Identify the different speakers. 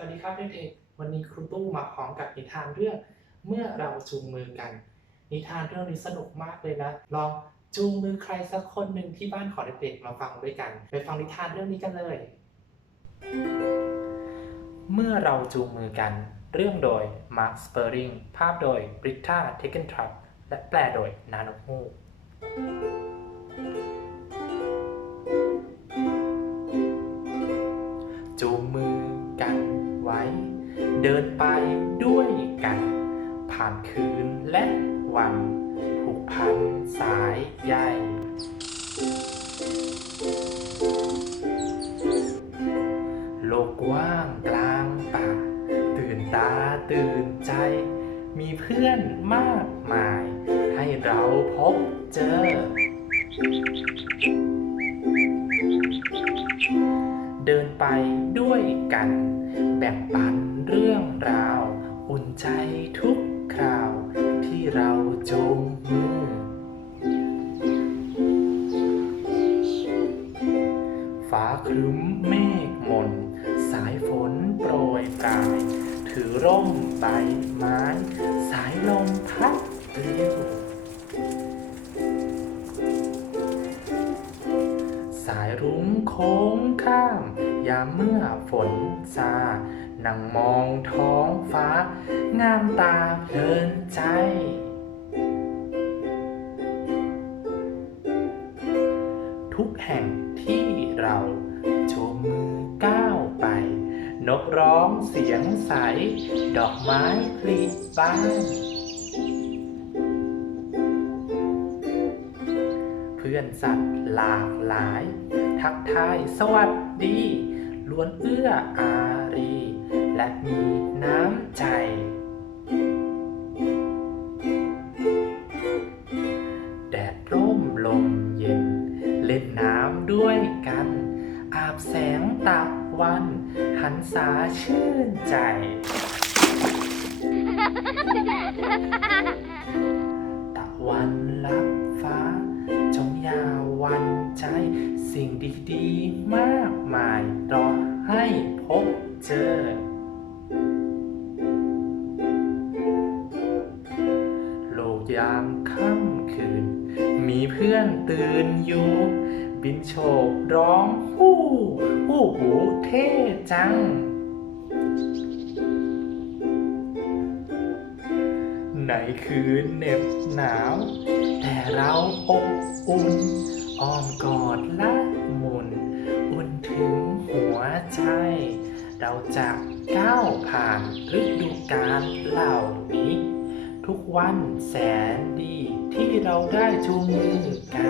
Speaker 1: วัสดีครับเด็กๆวันนี้ครูตุ้มมาพร้อมกับนิทานเรื่อง เมื่อเราจูงมือกัน นิทานเรื่องนี้สนุกมากเลยนะ ลองจูงมือใครสักคนหนึ่งที่บ้านของเด็กๆมาฟังด้วยกัน ไปฟังนิทานเรื่องนี้กันเลย เมื่อเราจูงมือกัน เรื่องโดยมาร์คสเปอริงภาพโดยบริต้าเทคเกนทรัพและแปลโดยนานกฮู เดินไปด้วยกัน ผ่านคืนและวันผูกพันสายใยโลกกว้างกลางป่า ตื่นตาตื่นใจ มีเพื่อนมากมาย ให้เราพบเจอ เดินไปด้วยกัน แบ่งปันเรื่องราว อุ่นใจทุกคราว ที่เราจงมือฟ้าครึ้มเมฆมน สายฝนโปรยปลาย ถือร่มใบไม้ สายลมพัดเปลิวสายรุ้งโค้งข้าม ยามเมื่อฝนซานั่งมองท้องฟ้า งามตาเพลินใจทุกแห่งที่เราชูมือก้าวไป นกร้องเสียงใส ดอกไม้ผลิบาน เพื่อนสัตว์หลากหลาย ทักทายสวัสดี ล้วนเอื้ออารี และมีน้ำใจ แดดร่มลมเย็น เล่นน้ำด้วยกัน อาบแสงตะวัน หันษาชื่นใจ สิ่งดีๆมากมายรอให้พบเจอ โลกยามค่ำคืน มีเพื่อนตื่นอยู่ บินโฉบร้องฮู้ฮู้หูเท่จัง ในคืนเหน็บหนาว แต่เราอบอุ่น อ้อมกอดและหมุนอุ่นถึงหัวใจ เราจะก้าวผ่านฤดูกาลเหล่านี้ ทุกวันแสนดีที่เราได้จูงมือกัน